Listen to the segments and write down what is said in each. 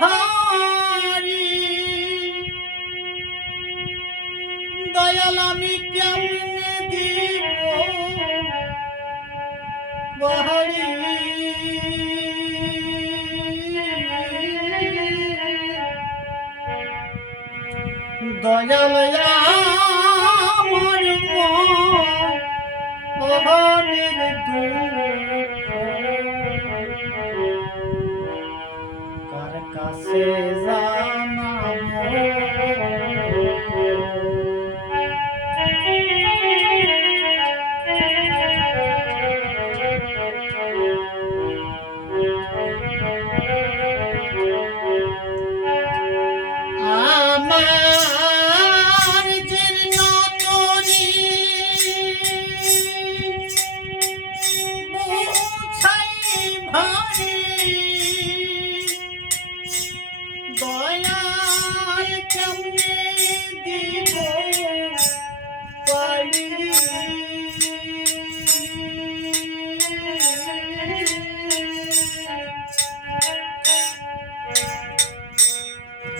হারি। দয়াল আমি কেমনে দিব বাহারি? দয়াল আমার মন দুঃখ কাছে যায়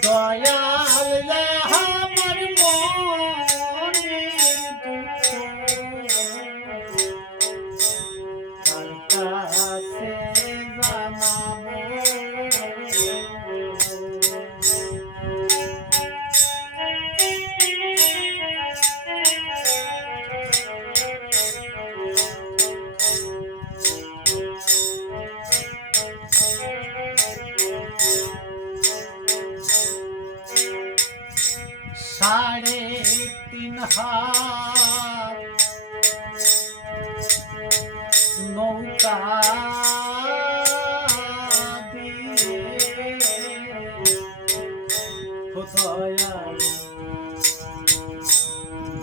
Yeah.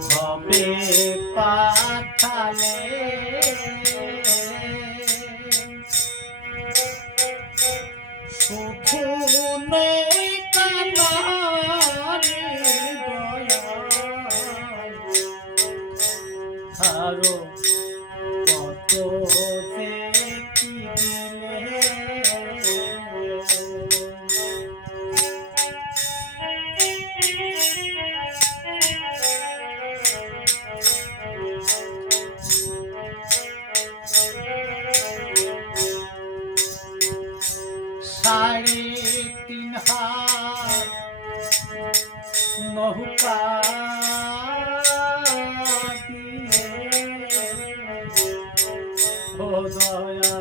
হবে পাঠালে সুখ দয়া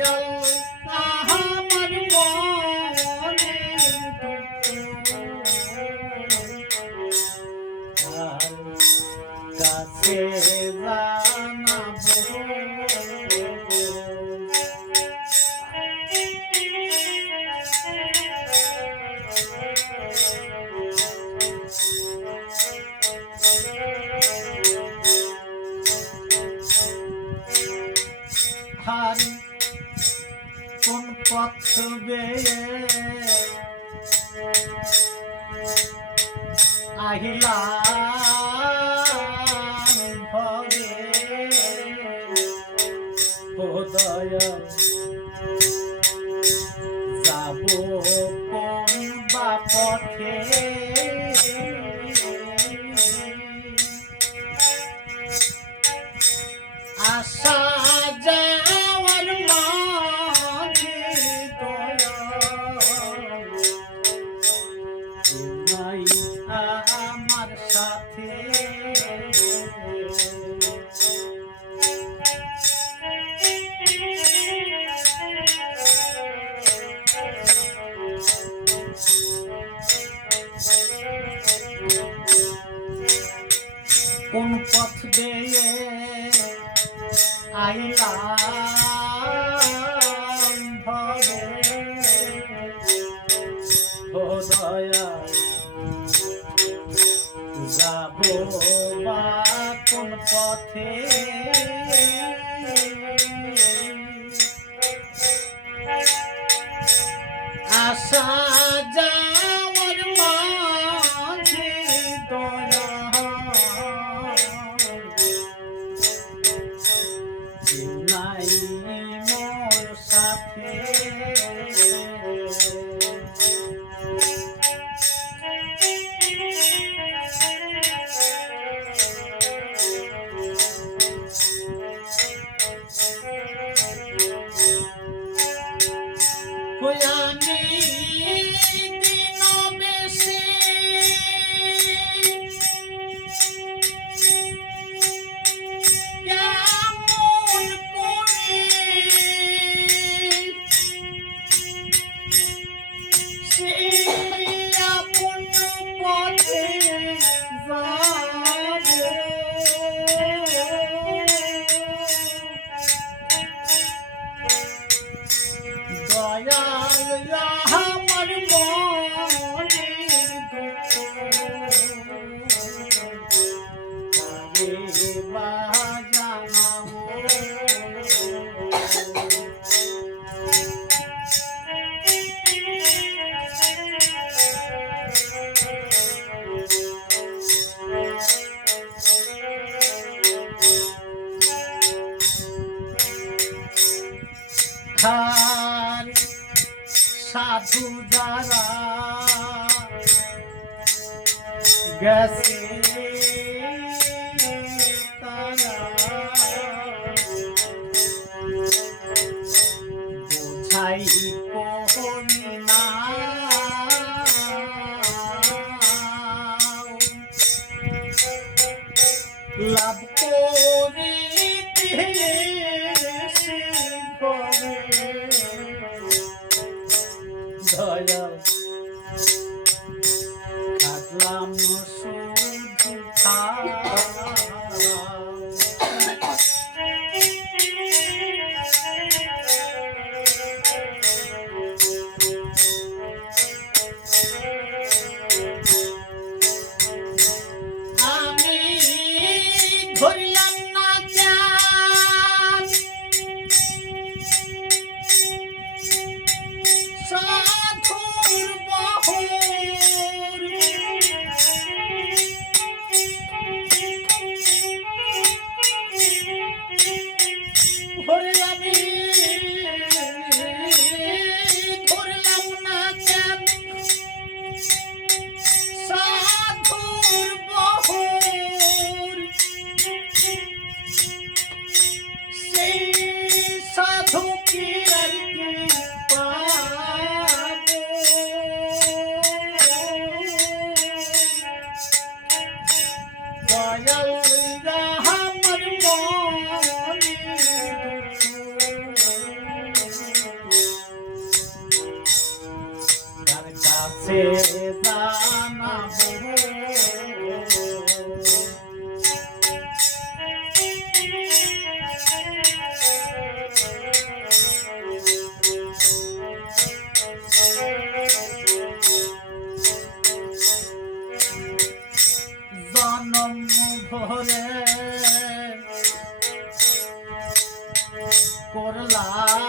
ভজন পথ বেয়ে আহিলাম ভরে হৃদয় যাব কোন বা কোন পথ দিয়ে আইলাম ভবে। ও দয়া যাব বা কোন পথে? সাজা খান সাধু যারা গেছে love. মোহরে করলাম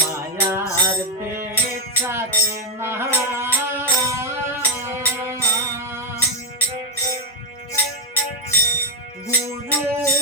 মায়ার বেচাকে মহা গুরু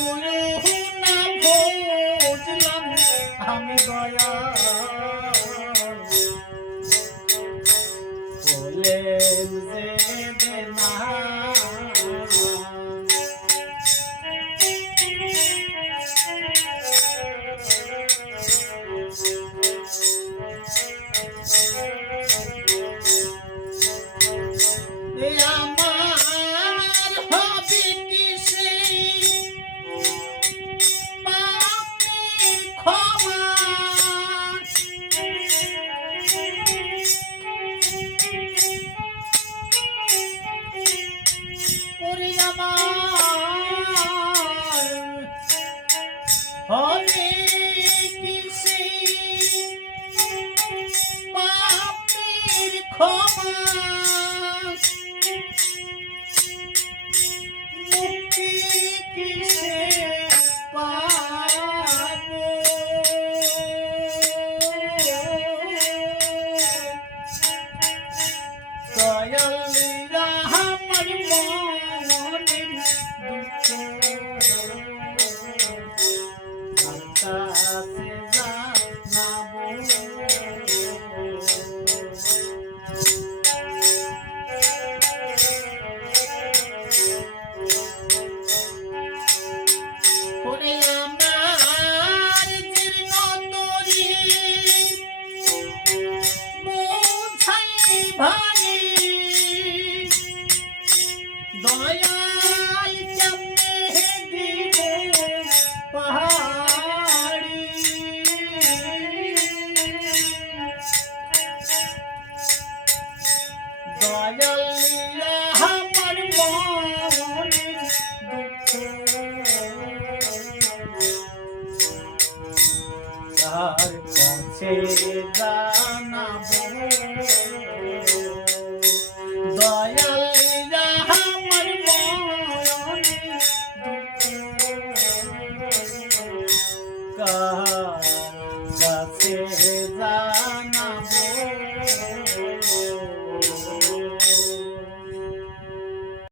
ভাই দয়াল চমনে দিলে পাহাড়ি। দয়াল আমার মন তার